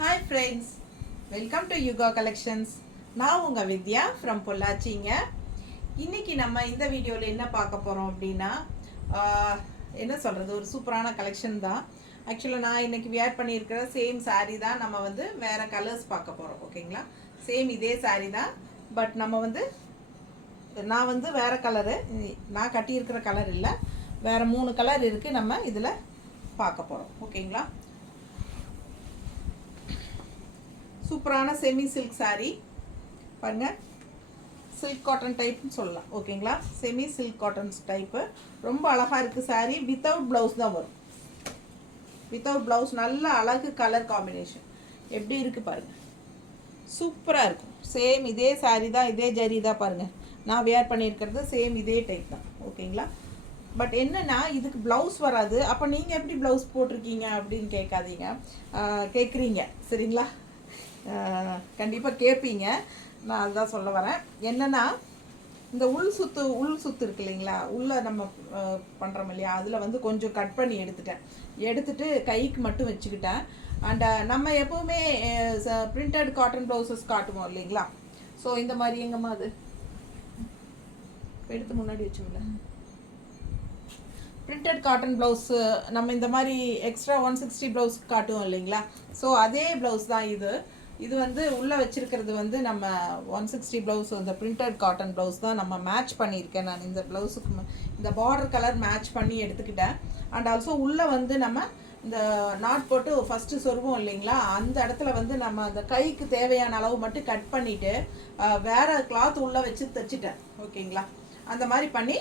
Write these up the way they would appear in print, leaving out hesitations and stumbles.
Hi friends, welcome to Yuga collections. நான் உங்கள் வித்யா from பொள்ளாச்சிங்க. இன்றைக்கி நம்ம இந்த வீடியோவில் என்ன பார்க்க போகிறோம் அப்படின்னா, என்ன சொல்கிறது, ஒரு சூப்பரான கலெக்ஷன் தான். ஆக்சுவலாக நான் இன்றைக்கி வியர் பண்ணியிருக்கிற சேம் சாரீ தான். நம்ம வந்து வேறு கலர்ஸ் பார்க்க போகிறோம். ஓகேங்களா, சேம் இதே சாரீ தான். பட் நம்ம வந்து நான் வந்து வேறு கலரு, நான் கட்டியிருக்கிற கலர் இல்லை, வேறு 3 கலர் இருக்குது. நம்ம இதில் பார்க்க போகிறோம். ஓகேங்களா, சூப்பரான செமி சில்க் சாரீ பாருங்கள். சில்க் காட்டன் டைப்னு சொல்லலாம். ஓகேங்களா, செமி சில்க் காட்டன் டைப்பு ரொம்ப அழகாக இருக்குது சாரீ. வித்தவுட் ப்ளவுஸ் தான் வரும். வித்தவுட் ப்ளவுஸ், நல்ல அழகு கலர் காம்பினேஷன் எப்படி இருக்குது பாருங்கள். சூப்பராக இருக்கும். சேம் இதே சாரீ தான், இதே ஜரி தான் பாருங்கள். நான் வேர் பண்ணியிருக்கிறது சேம் இதே டைப் தான். ஓகேங்களா, பட் என்னென்னா இதுக்கு ப்ளவுஸ் வராது. அப்போ நீங்கள் எப்படி ப்ளவுஸ் போட்டிருக்கீங்க அப்படின்னு கேட்குறீங்க. சரிங்களா, கண்டிப்பாக கேட்பீங்க. நான் அதுதான் சொல்ல வரேன். என்னென்னா, இந்த உள் சுத்து இருக்கு இல்லைங்களா, உள்ளே நம்ம பண்ணுறோம் இல்லையா, அதில் வந்து கொஞ்சம் கட் பண்ணி எடுத்துட்டு கைக்கு மட்டும் வச்சுக்கிட்டேன். அண்ட் நம்ம எப்போவுமே பிரிண்டட் காட்டன் ப்ளவுசஸ் காட்டுவோம் இல்லைங்களா. ஸோ இந்த மாதிரி எங்கம்மா அது எடுத்து முன்னாடி வச்சுங்களா, பிரிண்டட் காட்டன் ப்ளவுஸு நம்ம இந்த மாதிரி எக்ஸ்ட்ரா 160 ப்ளவுஸ் காட்டுவோம் இல்லைங்களா. ஸோ அதே ப்ளவுஸ் தான் இது. இது வந்து உள்ளே வச்சுருக்கிறது வந்து நம்ம 160 ப்ளவுஸ், இந்த பிரிண்டட் காட்டன் ப்ளவுஸ் தான் நம்ம மேட்ச் பண்ணியிருக்கேன். நான் இந்த ப்ளவுஸுக்கு இந்த பார்டர் கலர் மேட்ச் பண்ணி எடுத்துக்கிட்டேன். அண்ட் ஆல்சோ உள்ளே வந்து நம்ம இந்த நாட் போட்டு ஃபஸ்ட்டு சொருவோம் இல்லைங்களா, அந்த இடத்துல வந்து நம்ம அந்த கைக்கு தேவையான அளவு மட்டும் கட் பண்ணிவிட்டு வேறு கிளாத் உள்ளே வச்சு தைச்சிட்டேன். ஓகேங்களா, அந்த மாதிரி பண்ணி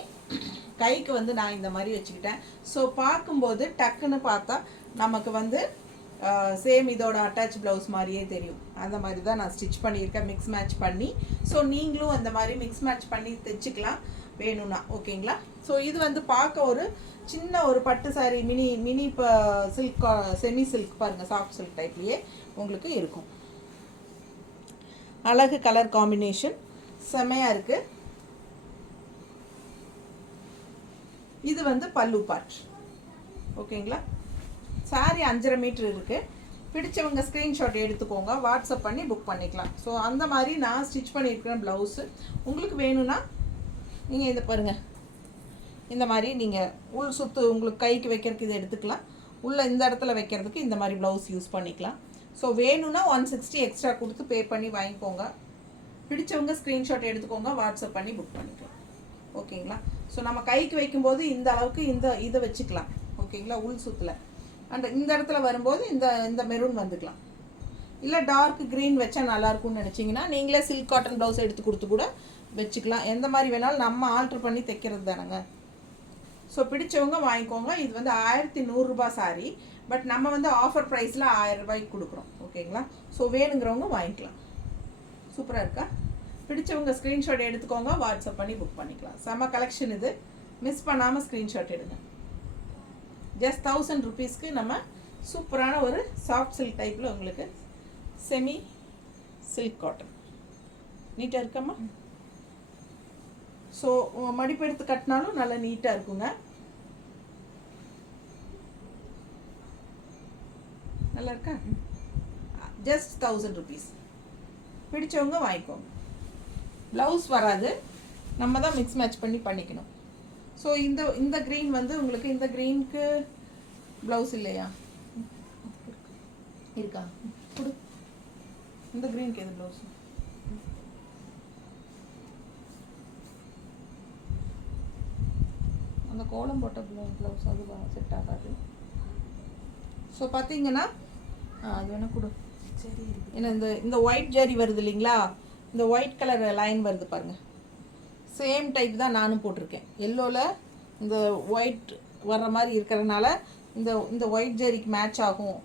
கைக்கு வந்து நான் இந்த மாதிரி வச்சுக்கிட்டேன். ஸோ பார்க்கும்போது டக்குன்னு பார்த்தா நமக்கு வந்து சேம் இதோட அட்டாச் ப்ளவுஸ் மாதிரியே தெரியும். அந்த மாதிரி தான் நான் ஸ்டிச் பண்ணியிருக்கேன், மிக்ஸ் மேட்ச் பண்ணி. ஸோ நீங்களும் அந்த மாதிரி மிக்ஸ் மேட்ச் பண்ணி தைச்சிக்கலாம் வேணும்னா. ஓகேங்களா, ஸோ இது வந்து பார்க்க ஒரு சின்ன ஒரு பட்டு சாரி, மினி இப்போ சில்க், செமி சில்க் பாருங்கள், சாஃப்ட் சில்க் டைப்லேயே உங்களுக்கு இருக்கும். அழகு கலர் காம்பினேஷன் செமையாக இருக்குது. இது வந்து பல்லு பார்ட். ஓகேங்களா, சாரி 5.5 மீட்டர் இருக்குது. பிடிச்சவங்க ஸ்க்ரீன்ஷாட் எடுத்துக்கோங்க, வாட்ஸ்அப் பண்ணி புக் பண்ணிக்கலாம். ஸோ அந்த மாதிரி நான் ஸ்டிச் பண்ணியிருக்கிறேன் ப்ளவுஸு. உங்களுக்கு வேணும்னா நீங்கள் இதை பாருங்கள், இந்த மாதிரி நீங்கள் உள் சுற்று உங்களுக்கு கைக்கு வைக்கிறதுக்கு இதை எடுத்துக்கலாம். உள்ளே இந்த இடத்துல வைக்கிறதுக்கு இந்த மாதிரி ப்ளவுஸ் யூஸ் பண்ணிக்கலாம். ஸோ வேணும்னா 160 எக்ஸ்ட்ரா கொடுத்து பே பண்ணி வாங்கிக்கோங்க. பிடிச்சவங்க ஸ்க்ரீன்ஷாட் எடுத்துக்கோங்க, வாட்ஸ்அப் பண்ணி புக் பண்ணிக்கலாம். ஓகேங்களா, ஸோ நம்ம கைக்கு வைக்கும்போது இந்த அளவுக்கு இதை வச்சுக்கலாம். ஓகேங்களா, உள் சுற்றுல அண்ட் இந்த இடத்துல வரும்போது இந்த மெரூன் வந்துக்கலாம். இல்லை டார்க் க்ரீன் வச்சா நல்லாயிருக்கும்னு நினச்சிங்கன்னா நீங்களே சில்க் காட்டன் ப்ளவுஸ் எடுத்து கொடுத்து கூட வச்சுக்கலாம். எந்த மாதிரி வேணாலும் நம்ம ஆல்ட்ரு பண்ணி தைக்கிறது தானேங்க. ஸோ பிடிச்சவங்க வாங்கிக்கோங்க. இது வந்து 1100 ரூபாய் சாரி. பட் நம்ம வந்து ஆஃபர் ப்ரைஸில் 1000 ரூபாய்க்கு கொடுக்குறோம். ஓகேங்களா, ஸோ வேணுங்கிறவங்க வாங்கிக்கலாம். சூப்பராக இருக்கா? பிடிச்சவங்க ஸ்க்ரீன்ஷாட் எடுத்துக்கோங்க, வாட்ஸ்அப் பண்ணி புக் பண்ணிக்கலாம். செம்ம கலெக்ஷன் இது, மிஸ் பண்ணாமல் ஸ்க்ரீன்ஷாட் எடுங்க. ஜஸ்ட் 1000 ருபீஸ்க்கு நம்ம சூப்பரான ஒரு சாஃப்ட் சில்க் டைப்பில் உங்களுக்கு செமி சில்க் காட்டன் நீட்டாக இருக்கம்மா. ஸோ மடிப்பு எடுத்து கட்டினாலும் நல்லா நீட்டாக இருக்குங்க. நல்லா இருக்கா? Just 1000 rupees. பிடிச்சவங்க வாங்கிக்கோங்க. ப்ளவுஸ் வராது, நம்ம தான் மிக்ஸ் மேட்ச் பண்ணிக்கணும். ஸோ இந்த க்ரீன் வந்து உங்களுக்கு, இந்த க்ரீனுக்கு ப்ளவுஸ் இல்லையா, இருக்கா கொடு. இந்த க்ரீனுக்கு எது ப்ளவுஸ்? அந்த கோலம் போட்ட ப்ளவுஸ் அது செட் ஆகாது. ஸோ பார்த்தீங்கன்னா அது வேணால் கொடு. சரி, ஏன்னா இந்த ஒயிட் ஜரி வருது இல்லைங்களா, இந்த ஒயிட் கலர் லைன் வருது பாருங்கள். சேம் டைப் தான் நானும் போட்டிருக்கேன். எல்லோவில் இந்த ஒயிட் வர்ற மாதிரி இருக்கிறதுனால இந்த ஒயிட் ஜரிக்கு மேட்ச் ஆகும்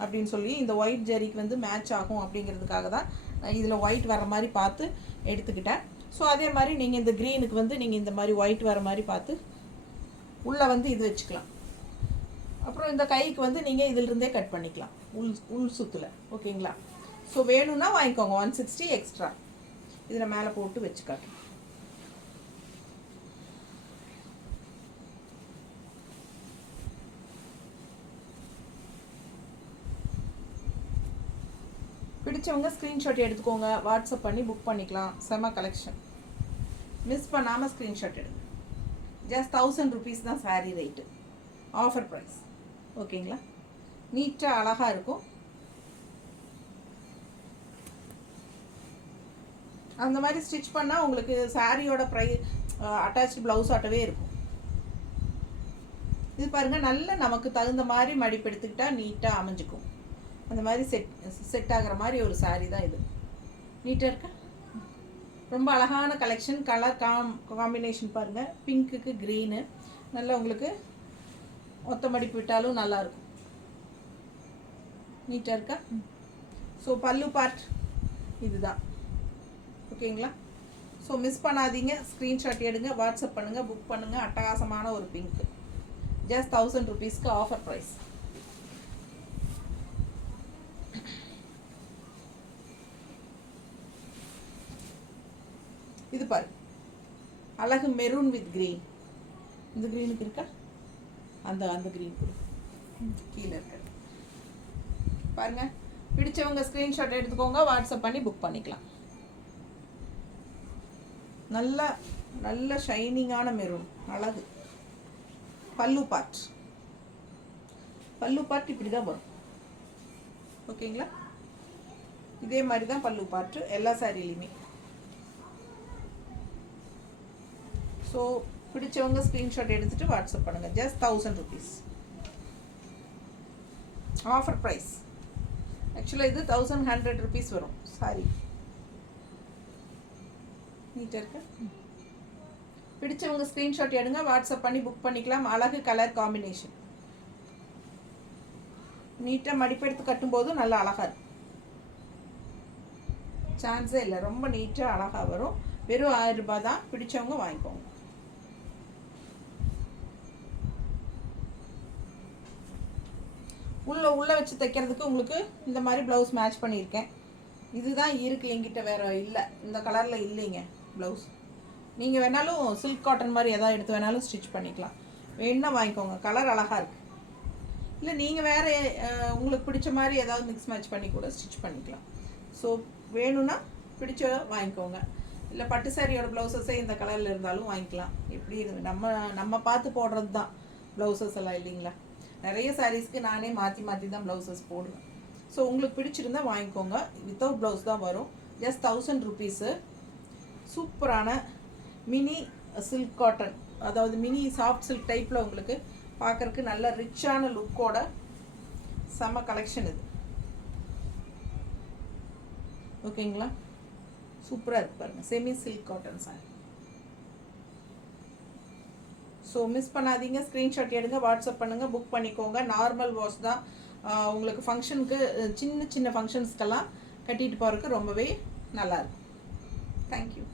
அப்படின்னு சொல்லி, இந்த ஒயிட் ஜரிக்கு வந்து மேட்ச் ஆகும் அப்படிங்கிறதுக்காக தான் இதில் ஒயிட் வர மாதிரி பார்த்து எடுத்துக்கிட்டேன். ஸோ அதே மாதிரி நீங்கள் இந்த க்ரீனுக்கு வந்து நீங்கள் இந்த மாதிரி ஒயிட் வர மாதிரி பார்த்து உள்ளே வந்து இது வச்சுக்கலாம். அப்புறம் இந்த கைக்கு வந்து நீங்கள் இதிலிருந்தே கட் பண்ணிக்கலாம் உள் சுற்றுல. ஓகேங்களா, ஸோ வேணும்னா வாங்கிக்கோங்க. 160 எக்ஸ்ட்ரா இதில் மேலே போட்டு வச்சு காட்டுறேன். பிடிச்சவங்க ஸ்க்ரீன்ஷாட் எடுத்துக்கோங்க, வாட்ஸ்அப் பண்ணி புக் பண்ணிக்கலாம். செம கலெக்ஷன், மிஸ் பண்ணாமல் ஸ்க்ரீன்ஷாட் எடுங்க. ஜஸ்ட் 1000 rupees தான் சாரீ ரேட்டு, ஆஃபர் ப்ரைஸ். ஓகேங்களா? நீட்டாக அழகாக இருக்கும். அந்த மாதிரி ஸ்டிச் பண்ணால் உங்களுக்கு சாரியோட அட்டாச்சு ப்ளவுஸ் ஆட்டவே இருக்கும். இது பாருங்கள், நல்ல நமக்கு தகுந்த மாதிரி மடிப்பு எடுத்துக்கிட்டால் நீட்டாக அமைஞ்சிக்கும். அந்த மாதிரி செட் ஆகிற மாதிரி ஒரு சாரீ தான் இது. நீட்டாக இருக்கா? ரொம்ப அழகான கலெக்ஷன். கலர் காம்பினேஷன் பாருங்கள், பிங்க்குக்கு க்ரீனு, நல்லா உங்களுக்கு ஒத்த மடிப்பு விட்டாலும் நல்லாயிருக்கும். நீட்டாக இருக்கா? ஸோ பல்லு பார்ட் இதுதான். ஓகேங்களா? ஸோ மிஸ் பண்ணாதீங்க, ஸ்க்ரீன்ஷாட் எடுங்க, வாட்ஸ்அப் பண்ணுங்கள், புக் பண்ணுங்கள். அட்டகாசமான ஒரு பிங்க்கு, ஜஸ்ட் 1000 rupeesக்கு ஆஃபர் ப்ரைஸ். இது பாரு, அழகு மெரூன் வித் க்ரீன். இந்த க்ரீனுக்கு இருக்கா? அந்த க்ரீன் கீழே இருக்க பாருங்க. பிடிச்சவங்க ஸ்க்ரீன்ஷாட் எடுத்துக்கோங்க, வாட்ஸ்அப் பண்ணி புக் பண்ணிக்கலாம். நல்ல நல்ல ஷைனிங்கான மெரூன், அழகு. பல்லு பார்ட் இப்படி தான் வரும். ஓகேங்களா? இதே மாதிரி தான் பல்லு பார்ட் எல்லா சாரிலையுமே. ஸோ பிடிச்சவங்க ஸ்க்ரீன்ஷாட் எடுத்துகிட்டு வாட்ஸ்அப் பண்ணுங்கள். Just 1000 rupees offer price. ஆக்சுவலாக இது 1100 rupees வரும் சாரி. நீட்டாக இருக்கு. பிடிச்சவங்க ஸ்க்ரீன்ஷாட் எடுங்க, வாட்ஸ்அப் பண்ணி புக் பண்ணிக்கலாம். அழகு கலர் காம்பினேஷன். நீட்டாக மடிப்பெடுத்து கட்டும்போது நல்லா அழகாக இருக்கும். சான்ஸே இல்லை, ரொம்ப நீட்டாக அழகாக வரும். வெறும் 1000 ரூபாய் தான். பிடிச்சவங்க வாங்கிக்கோங்க. உள்ளே வச்சு தைக்கிறதுக்கு உங்களுக்கு இந்த மாதிரி ப்ளவுஸ் மேட்ச் பண்ணியிருக்கேன். இதுதான் இருக்குது என்கிட்ட, வேறு இல்லை. இந்த கலரில் இல்லைங்க ப்ளவுஸ். நீங்கள் வேணாலும் சில்க் காட்டன் மாதிரி எதாவது எடுத்து வேணாலும் ஸ்டிச் பண்ணிக்கலாம். வேணுன்னா வாங்கிக்கோங்க, கலர் அழகாக இருக்குது. இல்லை நீங்கள் வேறு உங்களுக்கு பிடிச்ச மாதிரி ஏதாவது மிக்ஸ் மேட்ச் பண்ணி கூட ஸ்டிச் பண்ணிக்கலாம். ஸோ வேணும்னா பிடிச்ச வாங்கிக்கோங்க. இல்லை பட்டு சாரியோட ப்ளவுசஸே இந்த கலரில் இருந்தாலும் வாங்கிக்கலாம். எப்படி இருக்கு, நம்ம பார்த்து போடுறது தான் ப்ளவுசஸ் எல்லாம் இல்லைங்களா? நிறைய சாரீஸ்க்கு நானே மாற்றி தான் ப்ளவுசஸ் போடுவேன். ஸோ உங்களுக்கு பிடிச்சிருந்தா வாங்கிக்கோங்க. வித்தவுட் ப்ளவுஸ் தான் வரும். Just 1000 rupees. சூப்பரான மினி சில்க் காட்டன், அதாவது மினி சாஃப்ட் சில்க் டைப்பில் உங்களுக்கு பார்க்குறக்கு நல்ல ரிச்சான லுக்கோட செம கலெக்ஷன் இது. ஓகேங்களா? சூப்பராக இருக்கு பாருங்கள், semi silk cotton sorry. So miss பண்ணாதீங்க, ஸ்க்ரீன்ஷாட் எடுங்க, வாட்ஸ்அப் பண்ணுங்கள், புக் பண்ணிக்கோங்க. நார்மல் வாஷ் தான். உங்களுக்கு ஃபங்க்ஷனுக்கு சின்ன ஃபங்க்ஷன்ஸ்க்கெல்லாம் கட்டிட்டு போகிறதுக்கு ரொம்பவே நல்லாயிருக்கும். தேங்க்யூ.